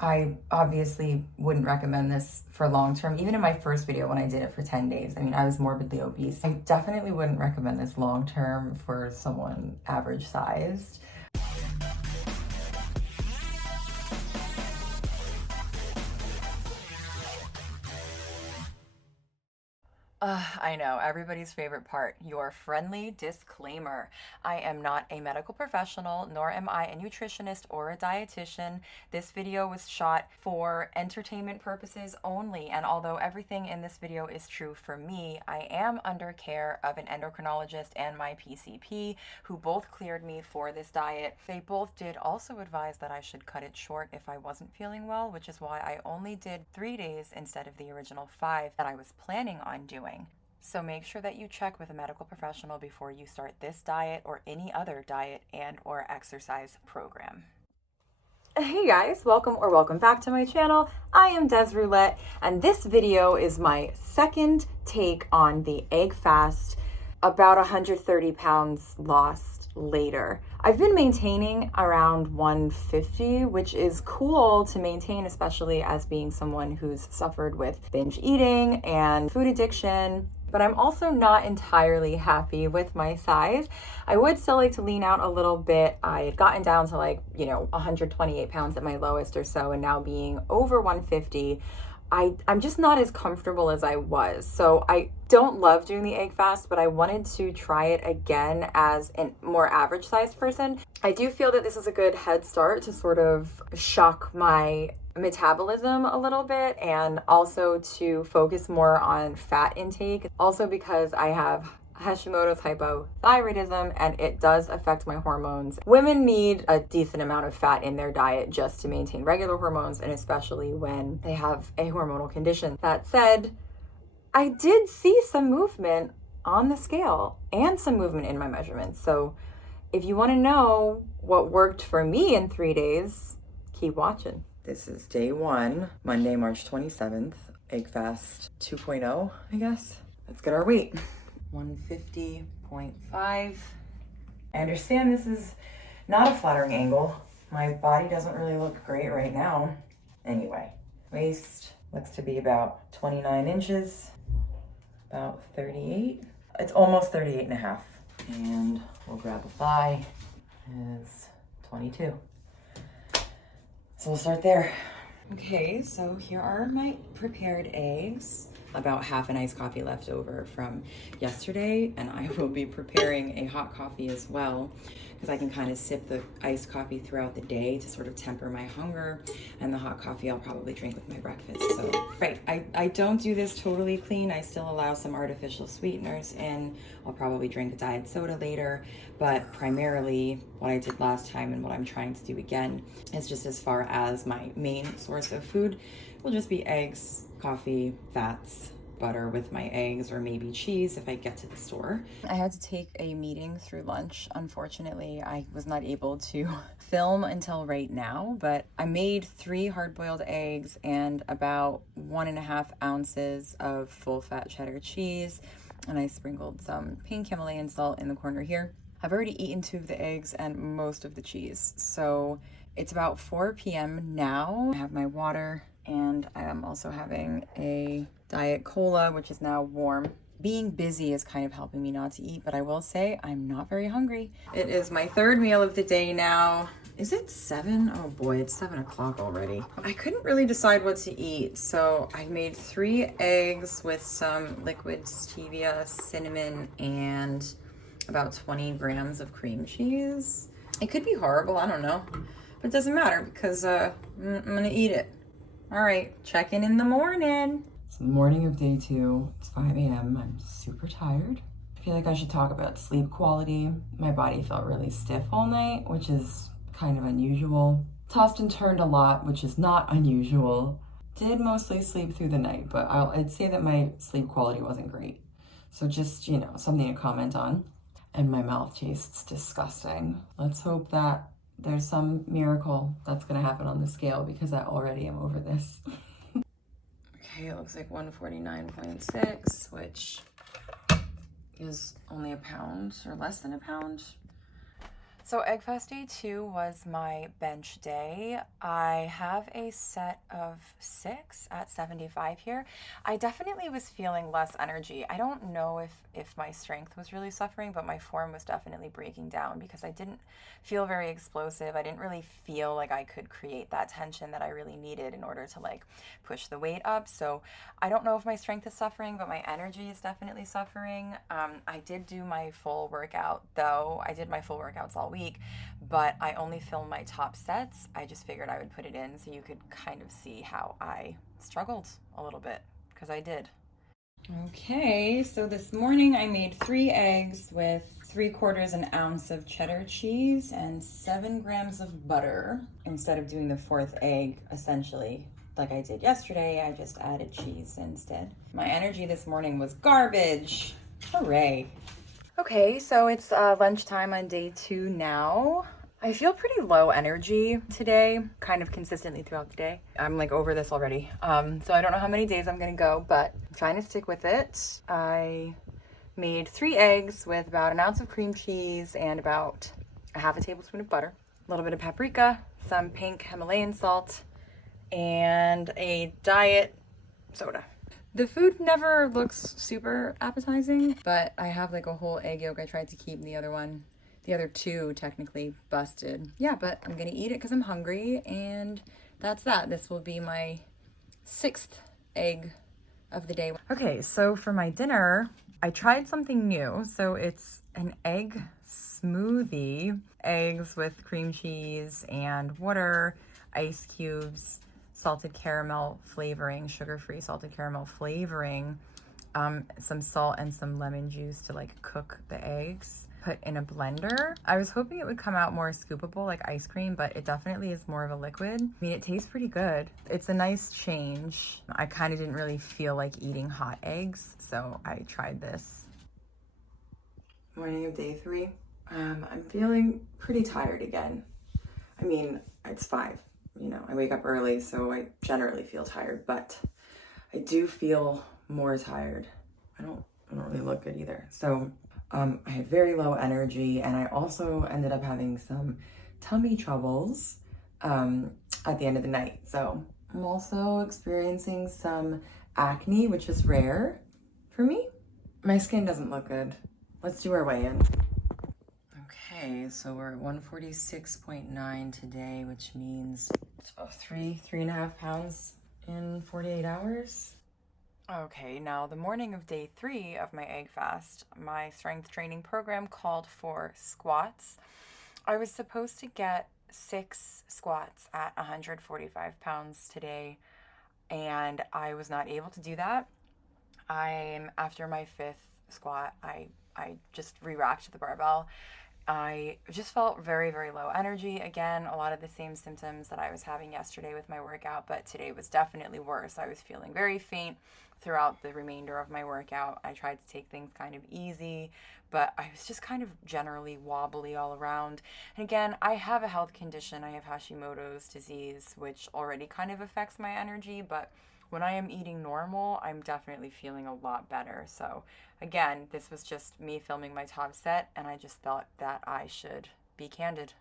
I obviously wouldn't recommend this for long term. Even in my first video when I did it for 10 days, I mean, I was morbidly obese. I definitely wouldn't recommend this long term for someone average sized. I know, everybody's favorite part, your friendly disclaimer. I am not a medical professional, nor am I a nutritionist or a dietitian. This video was shot for entertainment purposes only, and although everything in this video is true for me, I am under care of an endocrinologist and my PCP, who both cleared me for this diet. They both did also advise that I should cut it short if I wasn't feeling well, which is why I only did 3 days instead of the original 5 that I was planning on doing. So make sure that you check with a medical professional before you start this diet or any other diet and or exercise program. Hey guys, welcome back to my channel. I am Des Roulette, and this video is my second take on the egg fast, about 130 pounds lost later. I've been maintaining around 150, which is cool to maintain, especially as being someone who's suffered with binge eating and food addiction. But I'm also not entirely happy with my size. I would still like to lean out a little bit. I had gotten down to 128 pounds at my lowest or so, and now being over 150, I'm just not as comfortable as I was. So I don't love doing the egg fast, but I wanted to try it again as a more average sized person. I do feel that this is a good head start to sort of shock my metabolism a little bit, and also to focus more on fat intake. Also because I have Hashimoto's hypothyroidism, and it does affect my hormones. Women need a decent amount of fat in their diet just to maintain regular hormones, and especially when they have a hormonal condition. That said, I did see some movement on the scale and some movement in my measurements. So if you want to know what worked for me in 3 days, keep watching. This is day 1, Monday, March 27th, egg fast 2.0, I guess. Let's get our weight. 150.5. I understand this is not a flattering angle. My body doesn't really look great right now. Anyway, waist looks to be about 29 inches, about 38. It's almost 38 and a half. And we'll grab a thigh, is 22. So we'll start there. Okay, so here are my prepared eggs. About half an iced coffee left over from yesterday, and I will be preparing a hot coffee as well, because I can kind of sip the iced coffee throughout the day to sort of temper my hunger, and the hot coffee I'll probably drink with my breakfast. So, right, I don't do this totally clean. I still allow some artificial sweeteners in. I'll probably drink a diet soda later, but primarily what I did last time and what I'm trying to do again is just as far as my main source of food will just be eggs, coffee, fats, butter with my eggs, or maybe cheese if I get to the store. I had to take a meeting through lunch. Unfortunately, I was not able to film until right now, but I made 3 hard-boiled eggs and about 1.5 ounces of full-fat cheddar cheese, and I sprinkled some pink Himalayan salt in the corner here. I've already eaten 2 of the eggs and most of the cheese, so it's about 4 p.m. now. I have my water, and I am also having a Diet Cola, which is now warm. Being busy is kind of helping me not to eat, but I will say I'm not very hungry. It is my 3rd meal of the day now. Is it 7? Oh boy, it's 7 o'clock already. I couldn't really decide what to eat, so I made 3 eggs with some liquid stevia, cinnamon, and about 20 grams of cream cheese. It could be horrible, I don't know, but it doesn't matter because I'm gonna eat it. All right, check in the morning. It's the morning of day 2. It's 5 a.m. I'm super tired. I feel like I should talk about sleep quality. My body felt really stiff all night, which is kind of unusual. Tossed and turned a lot, which is not unusual. Did mostly sleep through the night, but I'd say that my sleep quality wasn't great. So just, something to comment on. And my mouth tastes disgusting. Let's hope that there's some miracle that's gonna happen on the scale, because I already am over this. Okay, it looks like 149.6, which is only a pound or less than a pound. So Egg Fast Day 2 was my bench day. I have a set of 6 at 75 here. I definitely was feeling less energy. I don't know if my strength was really suffering, but my form was definitely breaking down because I didn't feel very explosive. I didn't really feel like I could create that tension that I really needed in order to like push the weight up. So I don't know if my strength is suffering, but my energy is definitely suffering. I did do my full workout though. I did my full workouts all week, but I only filmed my top sets. I just figured I would put it in so you could kind of see how I struggled a little bit, because I did. Okay, so this morning I made 3 eggs with 3/4 an ounce of cheddar cheese and 7 grams of butter. Instead of doing the 4th egg, essentially, like I did yesterday, I just added cheese instead. My energy this morning was garbage. Hooray. Okay, so it's lunchtime on day 2 now. I feel pretty low energy today, kind of consistently throughout the day. I'm like over this already. So I don't know how many days I'm gonna go, but I'm trying to stick with it. I made 3 eggs with about an ounce of cream cheese and about a half a tablespoon of butter, a little bit of paprika, some pink Himalayan salt, and a diet soda. The food never looks super appetizing, but I have like a whole egg yolk I tried to keep, the other 2 technically busted. Yeah, but I'm gonna eat it because I'm hungry, and that's that. This will be my 6th egg of the day. Okay, so for my dinner, I tried something new. So it's an egg smoothie, eggs with cream cheese and water, ice cubes, salted caramel flavoring, sugar-free salted caramel flavoring, some salt and some lemon juice to like cook the eggs, put in a blender. I was hoping it would come out more scoopable like ice cream, but it definitely is more of a liquid. I mean, it tastes pretty good. It's a nice change. I kind of didn't really feel like eating hot eggs, so I tried this. Morning of day 3. I'm feeling pretty tired again. I mean, it's 5. You know, I wake up early, so I generally feel tired, but I do feel more tired. I don't really look good either. So I had very low energy, and I also ended up having some tummy troubles at the end of the night. So I'm also experiencing some acne, which is rare for me. My skin doesn't look good. Let's do our weigh-in. Okay, so we're at 146.9 today, which means 3.5 pounds in 48 hours. Okay, now the morning of day 3 of my egg fast, my strength training program called for squats. I was supposed to get 6 squats at 145 pounds today, and I was not able to do that. After my 5th squat, I just re-racked the barbell. I just felt very, very low energy. Again, a lot of the same symptoms that I was having yesterday with my workout, but today was definitely worse. I was feeling very faint throughout the remainder of my workout. I tried to take things kind of easy, but I was just kind of generally wobbly all around. And again, I have a health condition. I have Hashimoto's disease, which already kind of affects my energy, but when I am eating normal, I'm definitely feeling a lot better. So again, this was just me filming my top set, and I just thought that I should be candid.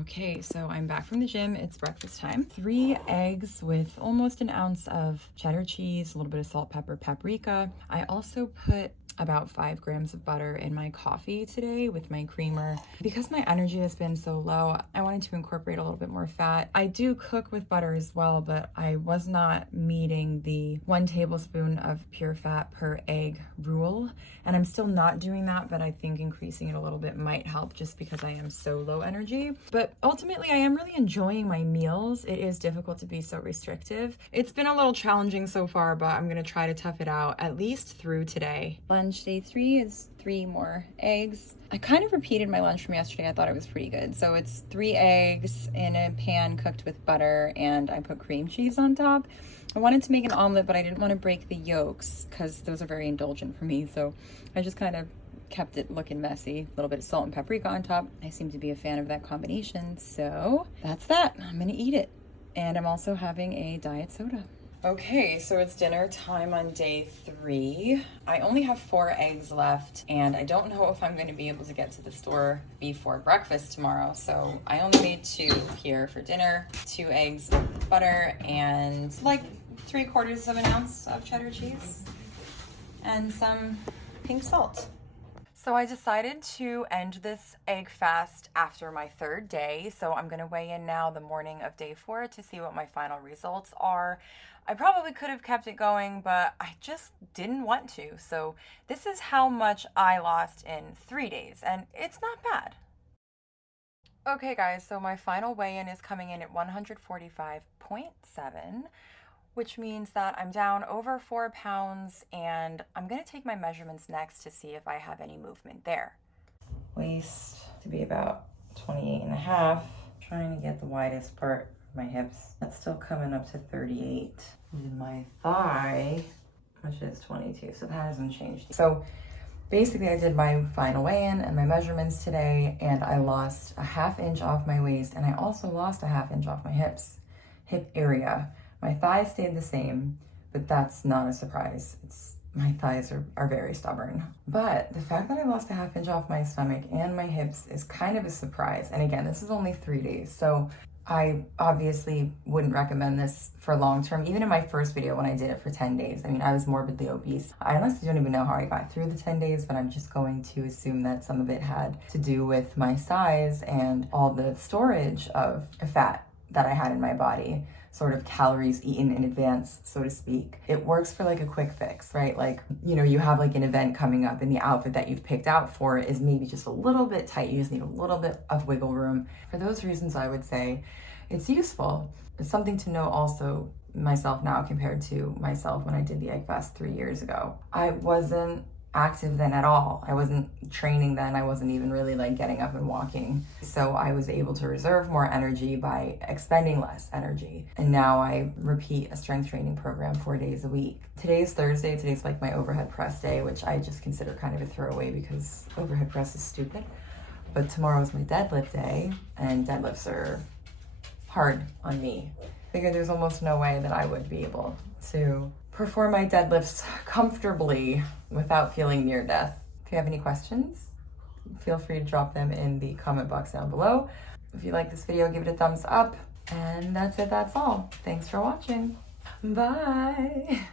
Okay, so I'm back from the gym. It's breakfast time. 3 eggs with almost an ounce of cheddar cheese, a little bit of salt, pepper, paprika. I also put about 5 grams of butter in my coffee today with my creamer. Because my energy has been so low, I wanted to incorporate a little bit more fat. I do cook with butter as well, but I was not meeting the 1 tablespoon of pure fat per egg rule. And I'm still not doing that, but I think increasing it a little bit might help just because I am so low energy. But ultimately, I am really enjoying my meals. It is difficult to be so restrictive. It's been a little challenging so far, but I'm gonna try to tough it out at least through today. Lunch day 3 is 3 more eggs. I kind of repeated my lunch from yesterday. I thought it was pretty good. So it's 3 eggs in a pan cooked with butter, and I put cream cheese on top. I wanted to make an omelet, but I didn't want to break the yolks because those are very indulgent for me. So I just kind of kept it looking messy. A little bit of salt and paprika on top. I seem to be a fan of that combination. So that's that. I'm gonna eat it. And I'm also having a diet soda. Okay, so it's dinner time on day 3. I only have 4 eggs left, and I don't know if I'm going to be able to get to the store before breakfast tomorrow. So I only made 2 here for dinner, 2 eggs, butter, and like 3/4 of an ounce of cheddar cheese, and some pink salt. So I decided to end this egg fast after my 3rd day. So I'm going to weigh in now the morning of day 4 to see what my final results are. I probably could have kept it going, but I just didn't want to. So this is how much I lost in 3 days, and it's not bad. Okay guys, so my final weigh-in is coming in at 145.7, which means that I'm down over 4 pounds, and I'm gonna take my measurements next to see if I have any movement there. Waist to be about 28.5. Trying to get the widest part of my hips. That's still coming up to 38. And my thigh, which is 22, so that hasn't changed. So basically I did my final weigh-in and my measurements today, and I lost a 1/2 inch off my waist, and I also lost a 1/2 inch off my hip area. My thighs stayed the same, but that's not a surprise. My thighs are very stubborn. But the fact that I lost a 1/2 inch off my stomach and my hips is kind of a surprise. And again, this is only 3 days. So I obviously wouldn't recommend this for long term. Even in my first video when I did it for 10 days, I mean, I was morbidly obese. I honestly don't even know how I got through the 10 days, but I'm just going to assume that some of it had to do with my size and all the storage of fat that I had in my body, sort of calories eaten in advance, so to speak. It works for like a quick fix, right? Like, you know, you have like an event coming up and the outfit that you've picked out for is maybe just a little bit tight. You just need a little bit of wiggle room. For those reasons, I would say it's useful. It's something to know also myself now compared to myself when I did the egg fast 3 years ago. I wasn't active then at all. I wasn't training then. I wasn't even really like getting up and walking. So I was able to reserve more energy by expending less energy. And now I repeat a strength training program 4 days a week. Today's Thursday. Today's like my overhead press day, which I just consider kind of a throwaway because overhead press is stupid. But tomorrow is my deadlift day, and deadlifts are hard on me. I figure there's almost no way that I would be able to perform my deadlifts comfortably without feeling near death. If you have any questions, feel free to drop them in the comment box down below. If you like this video, give it a thumbs up. And that's it, that's all. Thanks for watching. Bye.